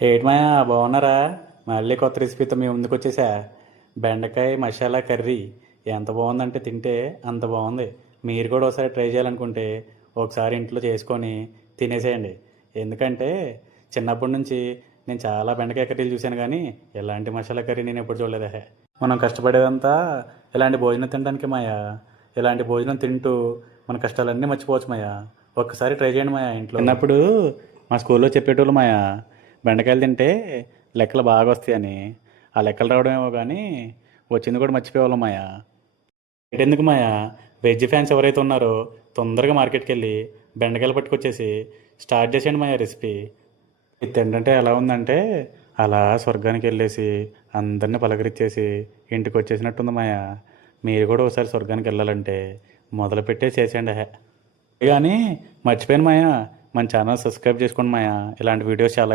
ఏటి మాయా బాగున్నారా? మళ్ళీ కొత్త రెసిపీతో మీ ముందుకు వచ్చేసా. బెండకాయ మసాలా కర్రీ ఎంత బాగుందంటే తింటే అంత బాగుంది. మీరు కూడా ఒకసారి ట్రై చేయాలనుకుంటే ఒకసారి ఇంట్లో చేసుకొని తినేసేయండి. ఎందుకంటే చిన్నప్పటి నుంచి నేను చాలా బెండకాయ కర్రీలు చూశాను, కానీ ఎలాంటి మసాలా కర్రీ నేను ఎప్పుడు చూడలేదే. మనం కష్టపడేదంతా ఇలాంటి భోజనం తినడానికి మాయా. ఇలాంటి భోజనం తింటూ మన కష్టాలన్నీ మర్చిపోవచ్చు మాయా. ఒక్కసారి ట్రై చేయండి మాయా ఇంట్లో. చిన్నప్పుడు మా స్కూల్లో చెప్పేటోళ్ళు మాయా, బెండకాయలు తింటే లెక్కలు బాగా వస్తాయని. ఆ లెక్కలు రావడమేమో కానీ వచ్చింది కూడా మర్చిపోయేవాళ్ళం మాయా. ఎందుకు మాయా, వెజ్ ఫ్యాన్స్ ఎవరైతే ఉన్నారో తొందరగా మార్కెట్కి వెళ్ళి బెండకాయలు పట్టుకొచ్చేసి స్టార్ట్ చేసేయండి మాయా రెసిపీ. ఇది తింటుంటే ఎలా ఉందంటే అలా స్వర్గానికి వెళ్ళేసి అందరిని పలకరించేసి ఇంటికి వచ్చేసినట్టుంది మాయా. మీరు కూడా ఒకసారి స్వర్గానికి వెళ్ళాలంటే మొదలుపెట్టే చేసేయండి. కానీ మర్చిపోయాను మాయా, మన ఛానల్ సబ్స్క్రైబ్ చేసుకోండి మాయా. ఇలాంటి వీడియోస్ చాలా